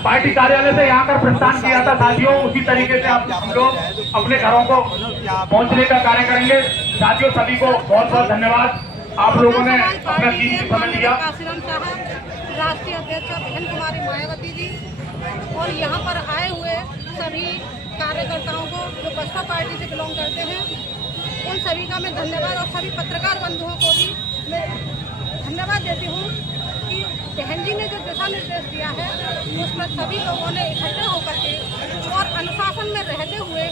Party कार्यालय से यहाँ कर प्रस्थान किया था साथियों, उसी तरीके से हम लोग अपने घरों को पहुँचने का कार्य करेंगे। साथियों सभी को बहुत बहुत धन्यवाद, आप लोगों ने अपना कीमती समय दिया। राष्ट्रीय अध्यक्ष बहन कुमारी मायावती जी और यहाँ पर आए हुए सभी कार्यकर्ताओं को जो बसपा पार्टी से बिलोंग करते हैं, उन सभी का मैं धन्यवाद और सभी पत्रकार बंधुओं को भी मैं धन्यवाद देती हूँ कि बहन जी ने जो दिशा निर्देश दिया है उस पर सभी लोगों ने इकट्ठे होकर के और अनुशासन में रहते हुए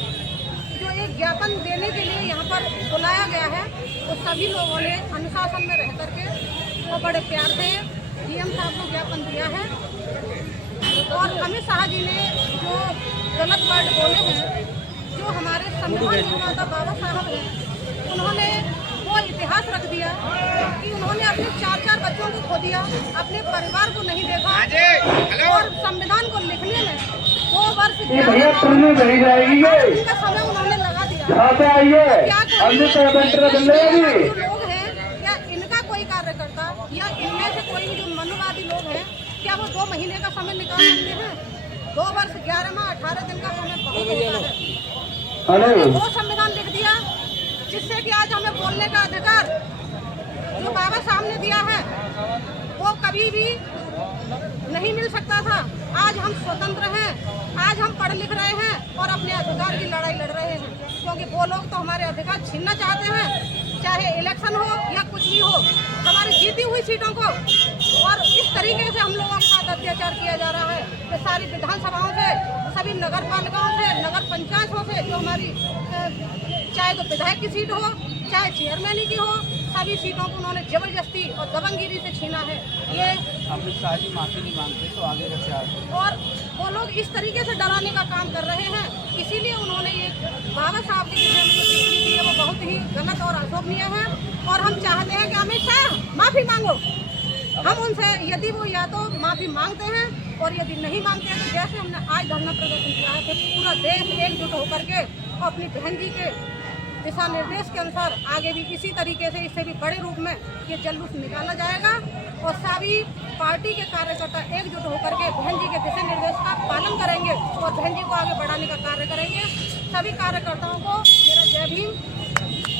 जो एक ज्ञापन देने के लिए यहाँ पर बुलाया गया है, उस सभी लोगों ने अनुशासन में रह करके वो बड़े प्यार से डीएम साहब को ज्ञापन दिया है। और अमित शाह जी ने जो गलत वर्ड बोले हैं, जो हमारे संविधान निर्माता बाबा साहब हैं, उन्होंने वो इतिहास रख दिया कि उन्होंने अपने 4 बच्चों को खो दिया, अपने परिवार को नहीं देखा और संविधान को लिखने में 2 वर्ष का समय उन्होंने लगा दिया। लोग हैं या इनका कोई कार्यकर्ता या इनमें से कोई जो मनुवादी लोग हैं, क्या वो 2 महीने का समय निकाल सकते हैं? 2 वर्ष 11 माह 18 दिन का समय बहुत होता है। वो संविधान लिख दिया जिससे कि आज हमें बोलने का अधिकार जो बाबा साहब ने दिया है वो कभी भी नहीं मिल सकता था। आज हम स्वतंत्र हैं, आज हम पढ़ लिख रहे हैं और अपने अधिकार की लड़ाई लड़ रहे हैं, क्योंकि वो लोग तो हमारे अधिकार छीनना चाहते हैं, चाहे इलेक्शन हो या कुछ भी हो, हमारी जीती हुई सीटों को। और इस तरीके से हम लोगों के साथ अत्याचार किया जा रहा है कि सारी विधानसभाओं से, सभी नगर पालिकाओं से, नगर पंचायतों से, जो हमारी चाहे तो विधायक की सीट हो चाहे चेयरमैन की हो, सभी सीटों को उन्होंने जबरदस्ती और दबंगगिरी से छीना है। ये अमित शाह जी माफी नहीं मांगते तो आगे कैसे आते? और वो लोग इस तरीके से डराने का काम कर रहे हैं, इसीलिए उन्होंने ये बाबा साहब की जो टिप्पणी दी है वो बहुत ही गलत और अशोभनीय है। और हम चाहते हैं कि अमित शाह माफी मांगो। हम उनसे यदि वो या तो माफी मांगते हैं और यदि नहीं मांगते हैं तो जैसे हमने आज धरना प्रदर्शन किया है कि पूरा देश एकजुट होकर के अपनी बहन जी के दिशा निर्देश के अनुसार आगे भी इसी तरीके से, इससे भी बड़े रूप में ये जुलूस निकाला जाएगा और सभी पार्टी के कार्यकर्ता एकजुट होकर के बहन जी के दिशा निर्देश का पालन करेंगे और बहन जी को आगे बढ़ाने का कार्य करेंगे। सभी कार्यकर्ताओं को मेरा जय भीम,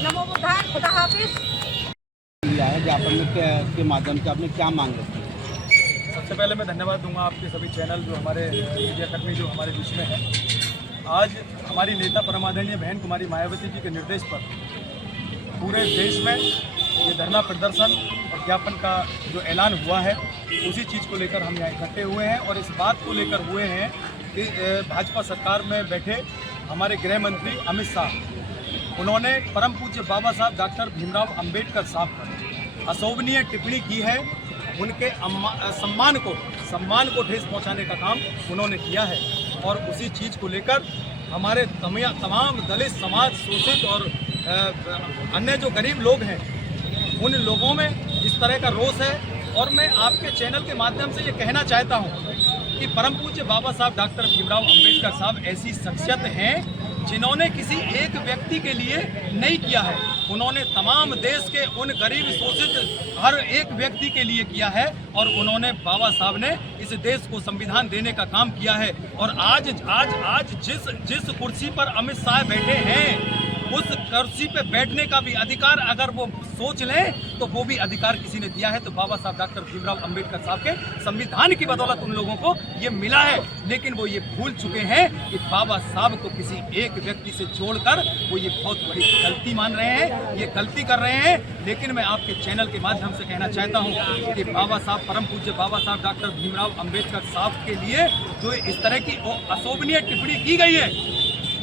नमो बुद्धाय, खुदा हाफिज। ज्ञापन के माध्यम से आपने क्या मांग रखी? सबसे पहले मैं धन्यवाद दूंगा आपके सभी चैनल जो हमारे मीडिया कर्मी जो हमारे बीच में है। आज हमारी नेता परमादरणीय बहन कुमारी मायावती जी के निर्देश पर पूरे देश में ये धरना प्रदर्शन और ज्ञापन का जो ऐलान हुआ है, उसी चीज़ को लेकर हम यहाँ इकट्ठे हुए हैं। और इस बात को लेकर हुए हैं कि भाजपा सरकार में बैठे हमारे गृह मंत्री अमित शाह, उन्होंने परम पूज्य बाबा साहब डॉक्टर भीमराव अंबेडकर साहब पर अशोभनीय टिप्पणी की है। उनके सम्मान को ठेस पहुँचाने का काम उन्होंने किया है और उसी चीज़ को लेकर हमारे तमाम दलित समाज, शोषित और अन्य जो गरीब लोग हैं, उन लोगों में इस तरह का रोष है। और मैं आपके चैनल के माध्यम से ये कहना चाहता हूँ कि परम पूज्य बाबा साहब डॉक्टर भीमराव अंबेडकर साहब ऐसी शख्सियत हैं जिन्होंने किसी एक व्यक्ति के लिए नहीं किया है, उन्होंने तमाम देश के उन गरीब शोषित हर एक व्यक्ति के लिए किया है। और उन्होंने बाबा साहब ने इस देश को संविधान देने का काम किया है। और आज जिस कुर्सी पर अमित शाह बैठे हैं, उस कुर्सी पे बैठने का भी अधिकार अगर वो सोच लें तो वो भी अधिकार किसी ने दिया है, तो बाबा साहब डॉक्टर भीमराव अंबेडकर साहब के संविधान की बदौलत उन लोगों को ये मिला है। लेकिन वो ये भूल चुके हैं कि बाबा साहब को किसी एक व्यक्ति से जोड़कर वो ये बहुत बड़ी गलती मान रहे हैं, ये गलती कर रहे हैं। लेकिन मैं आपके चैनल के माध्यम से कहना चाहता हूँ कि बाबा साहब, परम पूज्य बाबा साहब डॉक्टर भीमराव अंबेडकर साहब के लिए जो इस तरह की अशोभनीय टिप्पणी की गई है,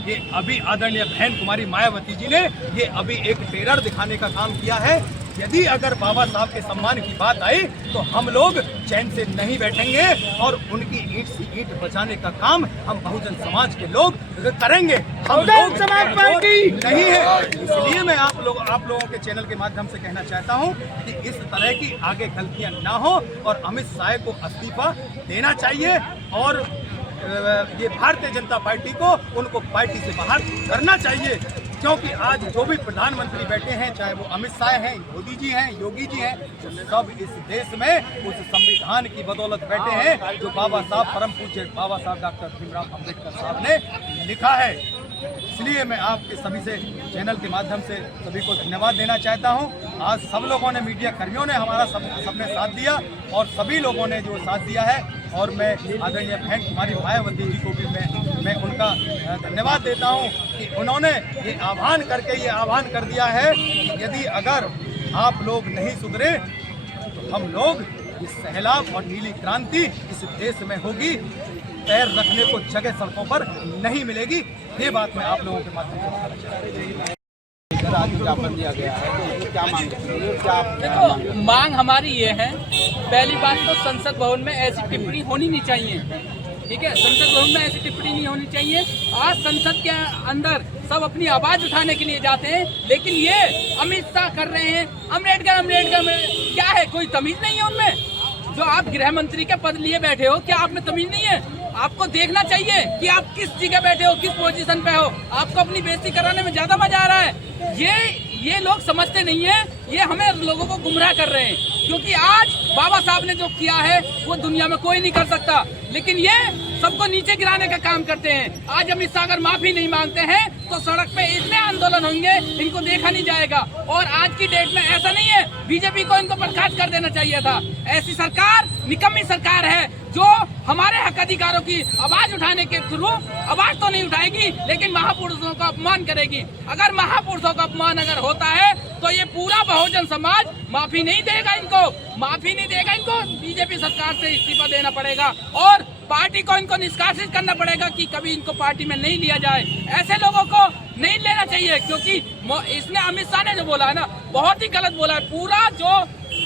ये अभी आदरणीय बहन कुमारी मायावती जी ने ये अभी एक टेरर दिखाने का काम किया है। यदि अगर बाबा साहब के सम्मान की बात आई तो हम लोग चैन से नहीं बैठेंगे और उनकी ईंट से ईंट बचाने का काम हम बहुजन समाज के लोग करेंगे। हम लोग नहीं है। इसलिए मैं आप लोगों के चैनल के माध्यम से कहना चाहता हूं कि इस तरह की आगे गलतियां ना हो और अमित शाह को इस्तीफा देना चाहिए और ये भारतीय जनता पार्टी को उनको पार्टी से बाहर करना चाहिए। क्योंकि आज जो भी प्रधानमंत्री बैठे हैं, चाहे वो अमित शाह हैं, मोदी जी हैं, योगी जी हैं, तो सब इस देश में उस संविधान की बदौलत बैठे हैं जो बाबा साहब परम पूज्य बाबा साहब डॉक्टर भीमराव अम्बेडकर साहब ने लिखा है। इसलिए मैं आपके सभी से चैनल के माध्यम से सभी को धन्यवाद देना चाहता हूं। आज सब लोगों ने, मीडिया कर्मियों ने हमारा सबने साथ दिया और सभी लोगों ने जो साथ दिया है, और मैं आदरणीय बहन कुमारी मायावती जी को भी मैं उनका धन्यवाद देता हूं कि उन्होंने ये आह्वान कर दिया है कि यदि अगर आप लोग नहीं सुधरे तो हम लोग इस सैलाब और नीली क्रांति इस देश में होगी, पैर रखने को जगह सड़कों पर नहीं मिलेगी। ये बात मैं आप लोगों के माध्यम से बताना चाहता हूँ। आज ज्ञापन दिया गया है तो क्या मांग देखो, मांग हमारी ये है, पहली बात तो संसद भवन में ऐसी टिप्पणी होनी नहीं चाहिए, ठीक है। संसद भवन में ऐसी टिप्पणी नहीं होनी चाहिए। आज संसद के अंदर सब अपनी आवाज उठाने के लिए जाते हैं, लेकिन ये अमित शाह कर रहे हैं अम्बेडकर क्या है, कोई तमीज नहीं है उनमें। जो आप गृह मंत्री के पद लिए बैठे हो, क्या आप में तमीज नहीं है? आपको देखना चाहिए कि आप किस जगह बैठे हो, किस पोजीशन पे हो। आपको अपनी बेइज्जती कराने में ज्यादा मजा आ रहा है। ये लोग समझते नहीं है, ये हमें लोगों को गुमराह कर रहे हैं, क्योंकि आज बाबा साहब ने जो किया है वो दुनिया में कोई नहीं कर सकता, लेकिन ये सबको नीचे गिराने का काम करते हैं। आज अमित शाह अगर माफी नहीं मांगते हैं तो सड़क पे इतने आंदोलन होंगे, इनको देखा नहीं जाएगा। और आज की डेट में ऐसा नहीं है, बीजेपी को इनको बर्खास्त कर देना चाहिए था। ऐसी सरकार निकम्मी सरकार है जो हमारे हक अधिकारों की आवाज उठाने के थ्रू आवाज तो नहीं उठाएगी, लेकिन महापुरुषों का अपमान करेगी। अगर महापुरुषों का अपमान अगर होता है तो ये पूरा बहुजन समाज माफी नहीं देगा इनको। बीजेपी सरकार से इस्तीफा देना पड़ेगा और पार्टी को इनको निष्कासित करना पड़ेगा कि कभी इनको पार्टी में नहीं लिया जाए। ऐसे लोगों को नहीं लेना चाहिए, क्योंकि इसने अमित शाह ने जो बोला है ना, बहुत ही गलत बोला है।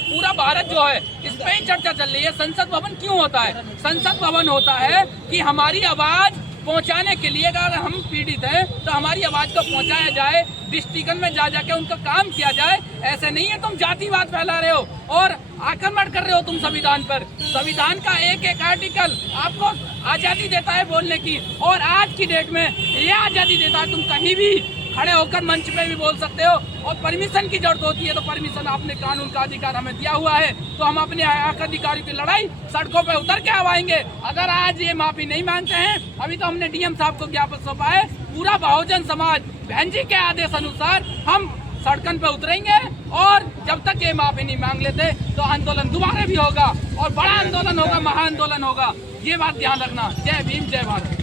पूरा भारत जो है इस पे ही चर्चा चल रही है। संसद भवन क्यों होता है? संसद भवन होता है कि हमारी आवाज पहुंचाने के लिए, अगर हम पीड़ित हैं तो हमारी आवाज को पहुंचाया जाए, डिस्ट्रिक्ट में जाके उनका काम किया जाए। ऐसे नहीं है तुम जातिवाद फैला रहे हो और आक्रमण कर रहे हो तुम संविधान पर। संविधान का एक आर्टिकल आपको आजादी देता है बोलने की, और आज की डेट में ये आजादी देता है तुम कहीं भी खड़े होकर मंच पे भी बोल सकते हो। और परमिशन की जरूरत होती है तो परमिशन आपने कानून का अधिकार हमें दिया हुआ है, तो हम अपने हक अधिकारियों की लड़ाई सड़कों पे उतर के आवाएंगे। अगर आज ये माफी नहीं मांगते हैं, अभी तो हमने डीएम साहब को ज्ञापन सौंपा है, पूरा बहुजन समाज बहन जी के आदेश अनुसार हम सड़कन पे उतरेंगे, और जब तक ये माफी नहीं मांग लेते तो आंदोलन दोबारा भी होगा और बड़ा आंदोलन होगा, महाआंदोलन होगा। ये बात ध्यान रखना। जय भीम, जय भारत।